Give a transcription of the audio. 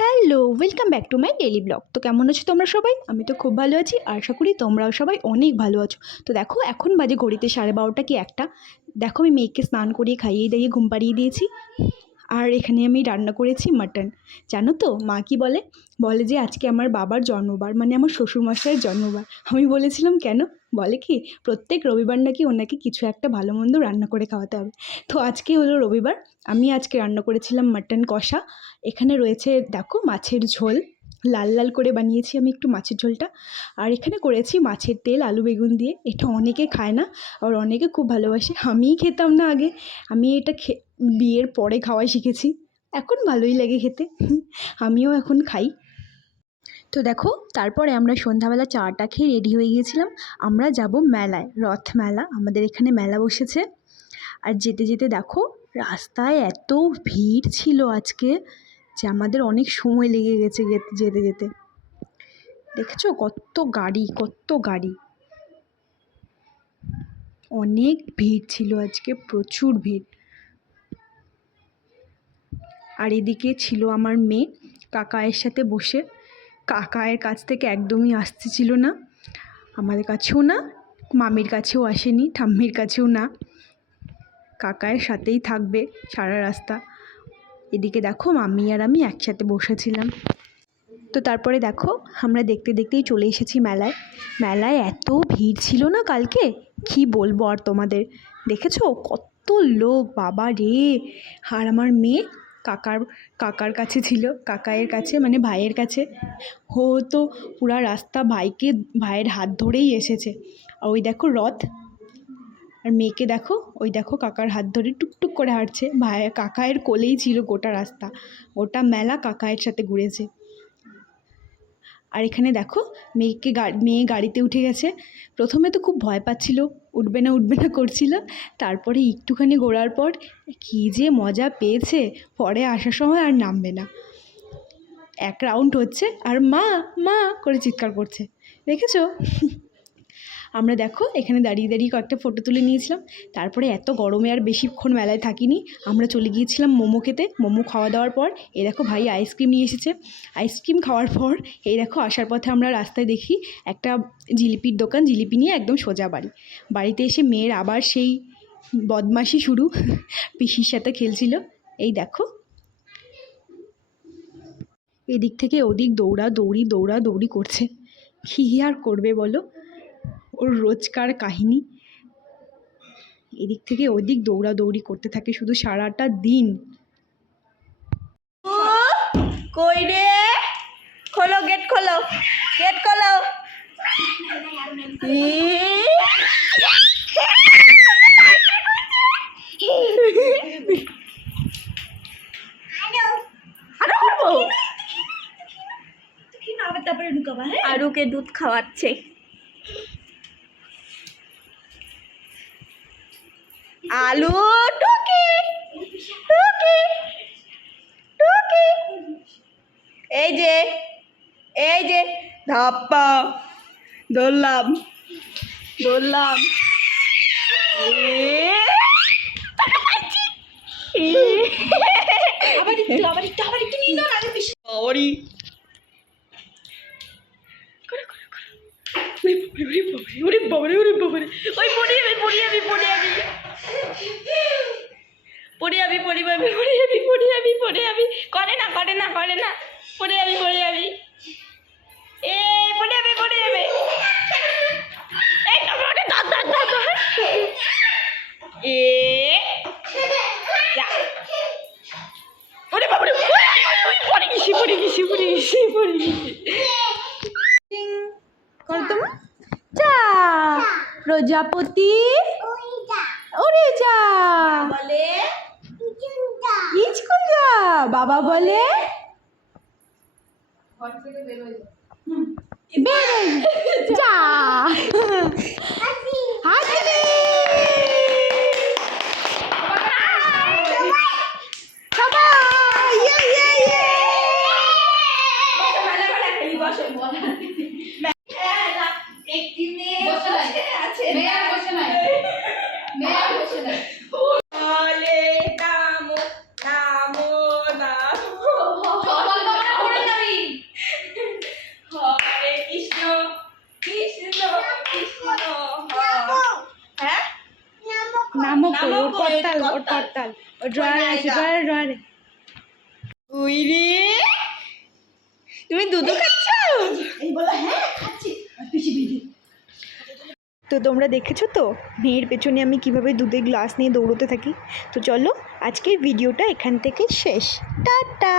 Hello, welcome back to my daily blog. তো কেমন আছো তোমরা সবাই? আমি তো খুব ভালো আছি, আশা করি তোমরাও সবাই অনেক ভালো আছো। তো দেখো এখন বাজে ঘড়িতে 12:30 কি একটা। দেখো আমি মেয়েকে স্নান করিয়ে খাইয়ে দাইয়ে ঘুম পাড়িয়ে দিয়েছি। আর এখানে আমি রান্না করেছি মাটন। জানো তো মা কি বলে? বলে যে আজকে আমার বাবার জন্মবার, মানে আমার শ্বশুরমশাইয়ের জন্মবার। আমি বলেছিলাম কেন? বলে কি প্রত্যেক রবিবার নাকি ওনাকে কিছু একটা ভালো মন্দ রান্না করে খাওয়াতে হবে। তো আজকে হলো রবিবার, আমি আজকে রান্না করেছিলাম মাটন কষা। এখানে রয়েছে দেখো মাছের ঝোল, লাল লাল করে বানিয়েছি আমি একটু মাছের ঝোলটা। আর এখানে করেছি মাছের তেল আলু বেগুন দিয়ে। এটা অনেকে খায় না, আর অনেকে খুব ভালোবাসে। আমিই খেতাম না আগে, আমি এটা বিয়ের পরে খাওয়া শিখেছি। এখন ভালোই লাগে খেতে, আমিও এখন খাই। তো দেখো তারপরে আমরা সন্ধ্যাবেলা চাটা খেয়ে রেডি হয়ে গিয়েছিলাম। আমরা যাব মেলায়, রথ মেলা, আমাদের এখানে মেলা বসেছে। আর যেতে যেতে দেখো রাস্তায় এত ভিড় ছিল আজকে যে আমাদের অনেক সময় লেগে গেছে যেতে যেতে। দেখেছো কত গাড়ি, কত গাড়ি, অনেক ভিড় ছিল আজকে, প্রচুর ভিড়। আর এদিকে ছিল আমার মেয়ে কাকায়ের সাথে বসে। কাকায়ের কাছ থেকে একদমই আসতেছিল না, আমাদের কাছেও না, মামির কাছেও আসেনি, ঠাম্মির কাছেও না। কাকায়ের সাথেই থাকবে সারা রাস্তা। এদিকে দেখো মাম্মি আর আমি একসাথে বসেছিলাম। তো তারপরে দেখো আমরা দেখতে দেখতেই চলে এসেছি মেলায়। মেলায় এত ভিড় ছিল না কালকে, কি বলবো আর তোমাদের। দেখেছো কত লোক, বাবা রে। আর আমার মেয়ে কাকার কাছে ছিল, কাকায়ের কাছে মানে ভাইয়ের কাছে। ও তো পুরা রাস্তা ভাইয়ের হাত ধরেই এসেছে। আর ওই দেখো রথ, আর মেয়েকে দেখো, ওই দেখো কাকার হাত ধরে টুকটুক করে হাঁটছে। কাকায়ের কোলেই ছিল গোটা রাস্তা, গোটা মেলা কাকায়ের সাথে ঘুরেছে। আর এখানে দেখো মেয়ে গাড়িতে উঠে গেছে। প্রথমে তো খুব ভয় পাচ্ছিল, উঠবে না করছিল। তারপরে একটুখানি ঘোরার পর কী যে মজা পেয়েছে, পরে আসার সময় আর নামবে না। এক রাউন্ড হচ্ছে আর মা মা করে চিৎকার করছে, দেখেছো? আমরা দেখো এখানে দাঁড়িয়ে দাঁড়িয়ে কয়েকটা ফটো তুলে নিয়েছিলাম। তারপরে এত গরমে আর বেশিক্ষণ মেলায় থাকিনি, আমরা চলে গিয়েছিলাম মোমো খেতে। মোমো খাওয়া দাওয়ার পর এই দেখো ভাই আইসক্রিম নিয়ে এসেছে। আইসক্রিম খাওয়ার পর এই দেখো আসার পথে আমরা রাস্তায় দেখি একটা জিলিপির দোকান, জিলিপি নিয়ে একদম সোজা বাড়িতে এসে মেয়ের আবার সেই বদমাশি শুরু, পিসির সাথে খেলছিল। এই দেখো এদিক থেকে ওদিক দৌড়াদৌড়ি করছে। কী আর করবে বলো, ওর রোজকার কাহিনী। এদিক থেকে ওদিক দৌড়াদৌড়ি করতে থাকে শুধু সারাটা দিন। কই রে, খোলো গেট, খোলো গেট, খোলো। আরুকে দুধ খাওয়াচ্ছে। আলু টুকি টুকি টুকি, এই যে ধাপ্পা ধরলাম। আবার একটু নিয়ে নাও, আগে বেশি ওরে বাবারে। ওই পড়ে যাবি করে না পড়ে যাবি। এই পড়ে যাবে। এই টমেটো দাঁত এ যা। ওরে বাবারে, পড়ে গেছি। কর তো যা প্রজাপতি, ওরে যা বলে স্কুল যা, বাবা বলে বের যা। হাসি দে। সবাই ইয়ে। একটি মেয়ে আছে, মেয়ে বসে নাই। বলে নামো নামো কই, ওর নামো কই, করতাল, ওর করতাল। করতাল, ওর ড্রয়ারে আছে, নাইজা। ড্রয়ারে। ওই রে, তুমি দুধু খাচ্ছ? এই বলে হ্যাঁ খাচ্ছি, আর পিছি ভিড়ি। তো তোমরা দেখেছো তো মেয়ের পেছনে আমি কিভাবে দুধের গ্লাস নিয়ে দৌড়তে থাকি। তো চলো আজকের ভিডিওটা এখান থেকে শেষ। টাটা।